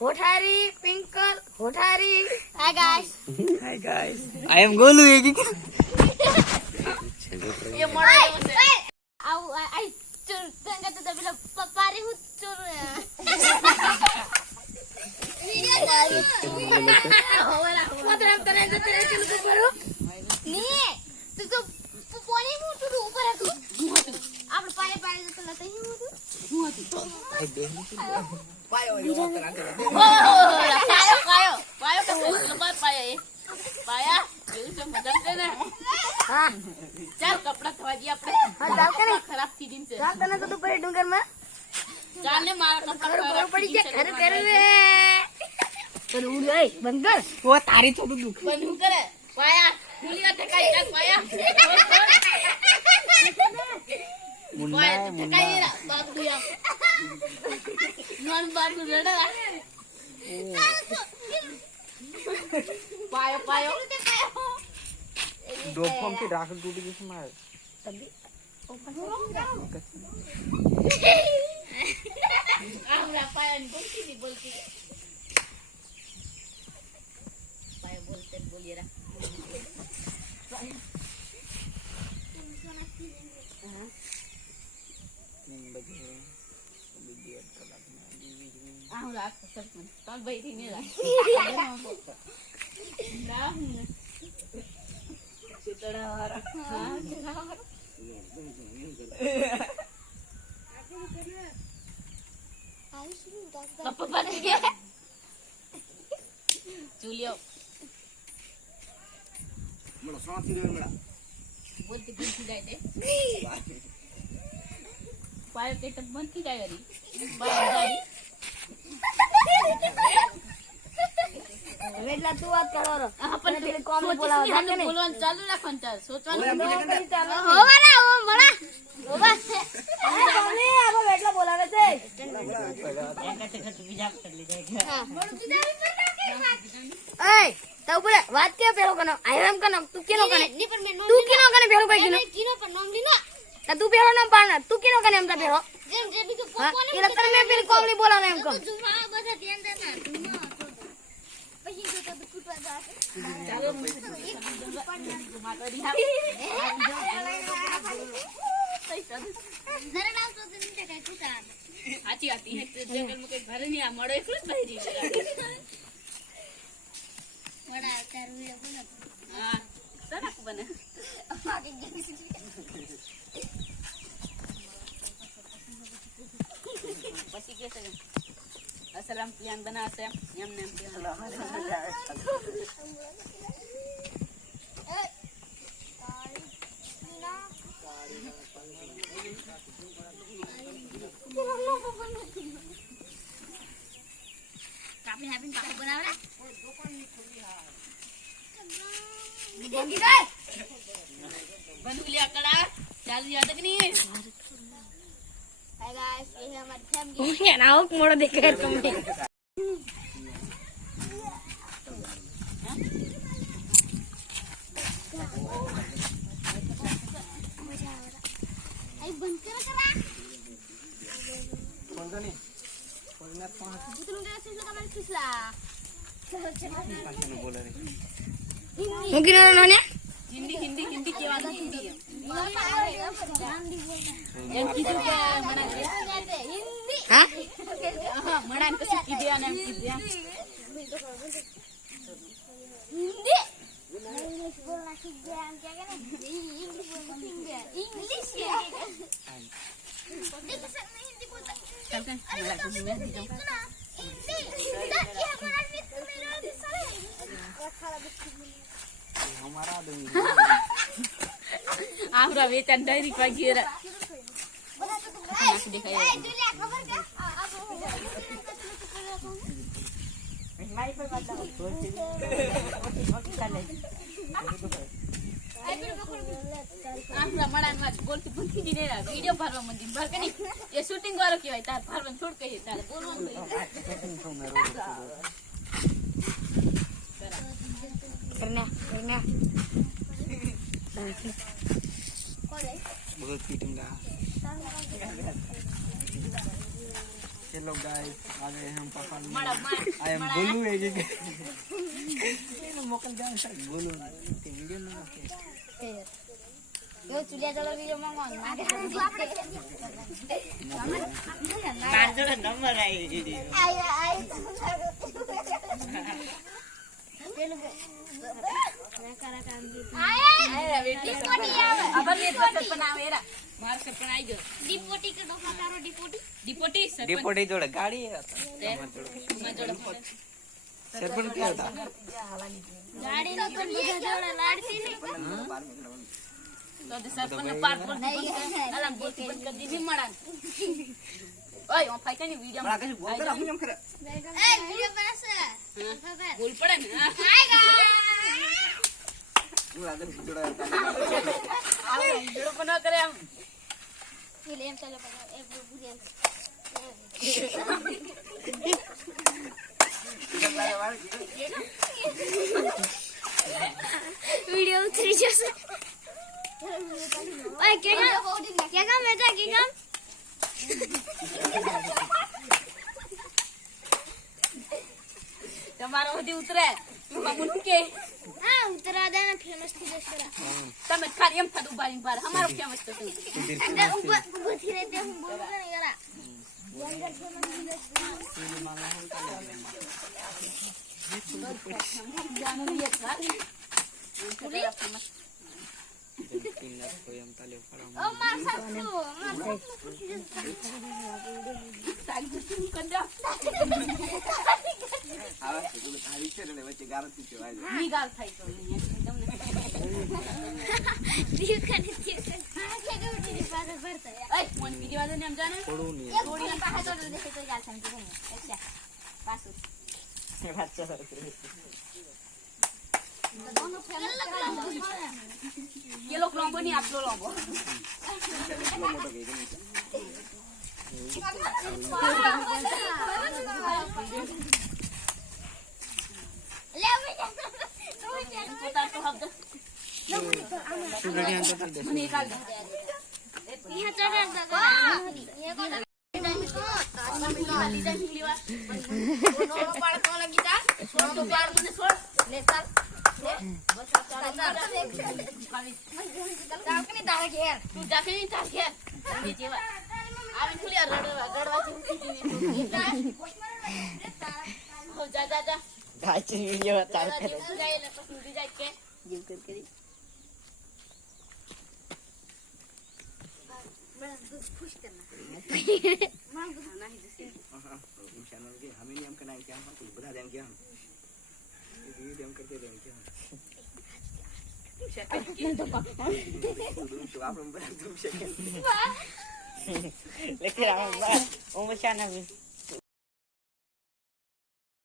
होठारी पिंकल होठारी hi guys I am Golu ये की ये मोड़ा आउ आई चुर तंगा तो दबिला पारी हु चुर वीडियो होवाला मतलब तेरे चल को करो नी तू पानी हु तू ऊपर है तू આપણે પાય પાય તો લતા હી હું હતું પાયો કે લબર પાયો પાયા એવું છે મદદ છે ને हां ચાલ કપડા ધોવા જી આપણે हां ચાલ કરે ખરાબ થઈ દીન છે ચાલ તને તો તું પડી ડુંગર માં ચાલ ને મારા કપડા ખરાબ પડી ગયા ઘરે કરે રે તો ઉડ એ બંધ કર वो तारी छोड़ू दुख બંધ કરે પાયા ભૂલિયા ઠકાઈ જા પાયા मुन्ना ઠકાઈ રા બાપ દિયા નોન બાર નું રડા પાયો પાયો दो फॉर्म की राखल टूट गई मार तभी हमरा पाया नहीं बोलती पाया बोलते बोलिए रा हमरा सब तोल बैठी नहीं रा ना चितड़ा हां apa balik dia Julio मला स्वाती रे मला बोलते बोलती जाय ते पाय ते तर बनती जाय री बाय जाई વેલા તું વાત કરો રો आपण પેલી કોમ બોલાવા જાકે ને બોલવાનું ચાલુ રાખવાનું ચાલ સોચવાનું ચાલો હોવાના હો મળા હોવા કોને આવો વેટલા બોલાવે છે એ તો બોલે વાત કે પેલો કનો આયરામ કનો તું કેનો કને તું કેનો કને પેલો ભાઈ કિનો પર નામ લીના તું પેલો નામ પાડના તું કેનો કને એમતા પેલો જેમ જે બીજું હા એટલે તને મે પેલી કોમલી બોલાવે એમ કમ જુમા બધા ધ્યાન દેના પછી જો તો કુટવા જાશે ચાલો जरा नाम तो दिन के काय कुटा आची आती है जंगल में कोई घर नहीं आ मड़ो एकलो જ બહેરી बड़ा तारू ये बना हां सनक बने પછી કે છે અસલામ પ્લાન બનાવશે એમને એમ કાપી હેપી કાપી બનાવરા બંધી દે બંધુલિયા કડા ચાલુ યાદ કે નહીં हाय गाइस ये है हमारी फैमिली ये ना ओक मोड़ देखे तुमने आई बंद करा कौन सा नहीं कौन ना कौन तुम क्या चीज लगा मैंने खिसला बोल रहे मुकिन नोने हिंदी हिंदी हिंदी के वाला हिंदी है एम कीधु के मना हिंदी हां हां मना इनको सीख दिया ना दिया हिंदी इंग्लिश बोलना सीख गया हम क्या करें इंग्लिश बोलना सीख गया इंग्लिश है देखो सर मैं हिंदी बोलता चल कर मैं हिंदी जाऊं हिंदी ये हमारा मित्र मेरा सारे खराब हमारा आदमी हमरा वेतन डायरी पर गिरा दिखाया माई पर मत जाओ हमरा मडान માં બોલતી ભૂખી દી નેરા વિડિયો ભરવા મંદી ભર કે નહીં એ શૂટિંગ વાળો કહેવાય તાર ભરવાનું છોડ કહી તારે બોલવાનું करना बहुत पीटूंगा हेलो गाइस आ गए हम पकड़ मारा मार आई एम गोलू है कि मोकल जाओ सर गोलू ते वीडियो ना यो चुलिया चलो वीडियो માં કોણ પાંચસો નંબર આવી डिपोटी जोड़े गाड़ी है सरपंच क्या था ગાડી નો તો બધા જોડે લાડતી નહીં તો સરપંચ પાર પર અલા બોલ બંધ કરી દીધી મડા ઓય ઓ ફાઈકા ની વિડિયો बड़ा कैसे बोल कर हम करे એ વિડિયો પાસે બોલ પડે ને હાય ગાઈસ पूरा दिन जोड़ा આ વિડિયો પણ ન કરે આમ ફિલ્મ ચાલો પર એક બુરિયન वीडियो उतरी जैसे ओए क्या काम बेटा क्या काम તમારો બધી ઉતરે મમ્મુન કે हाँ उतरा देना फेमस थी जैसे તમે ખાલી એમ થાતું બારી બાર અમારો ફેમસ તો તું अंदर ऊपर थी रहते हम बोल नहीं करा अंदर જાનું ની એક વાત कोई हम ताले फड़ा ओ मार सकते हो સાગુ શું કંડા आवाज तो ताली से ने बच्चे गारंटी के भाई ની ગાલ થાય તો તમને दिल का नहीं क्या क्या उठी पास भरता है એ ફોન વિડિયો વાળો ને એમ જાને छोड़ू नहीं ये थोड़ी पास तो देखे तो जाल समझ नहीं अच्छा पास अच्छा दोनों फेमस ये लोग लोंबो नहीं आप लोग लोंबो मोटो के नहीं ले बेटा પોતા તો હબ तू गाड़ी हम तो दे મને કાલ દે यहाँ चढ़ दो ये कौन લીધા લીવા નો પાડ કોણ ગીતા છોડ તો પાડ મને છોડ લે ચાલ લે બસ ચાલ नहीं दाग घेर તું જાકે ની તાર કે ની જેવા આવી ખુલી રડવા જેવી હો જા જા જા गाची वीडियो चालू करे જાય એટલે પછી ઉડી જાય કે जिम कर करी खुश करना चैनल के हमें नियम करना है क्या हम कुछ बता देंगे क्या हम वीडियो हम करके देंगे तो आप लोग बता दो लेकिन हम ओ मचाना भी